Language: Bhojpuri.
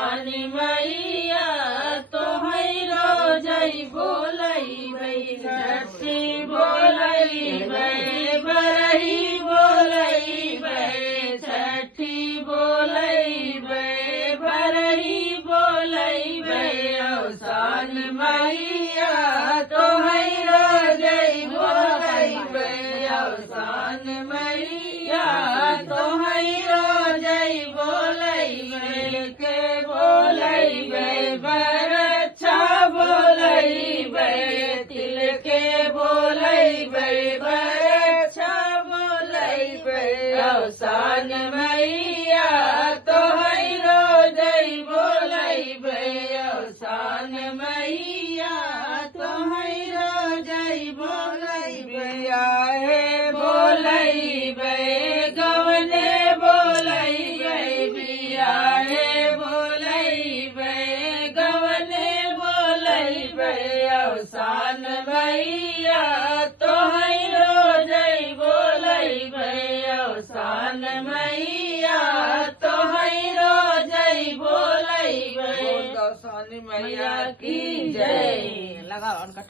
पानी मैया तो रोजई बोलई छठी बोलई बरही बोलई छठी बोलई बरही बोलई अवसान मैया तो रोजई बोलई अवसान मैया तो रोजई बोलई के बोलई बरच्छा बोलई तिल के बोलई बरच्छा बोलई अवसान मैया तो रोजई बोलई अवसान मैया तो रोजई बोलई आए बोलई गवने बोलई बियाहे अवसान मैया तो रोजई बोलई अवसान मैया तो रोजई बोलई अवसान मैया की जय। लगा उनका।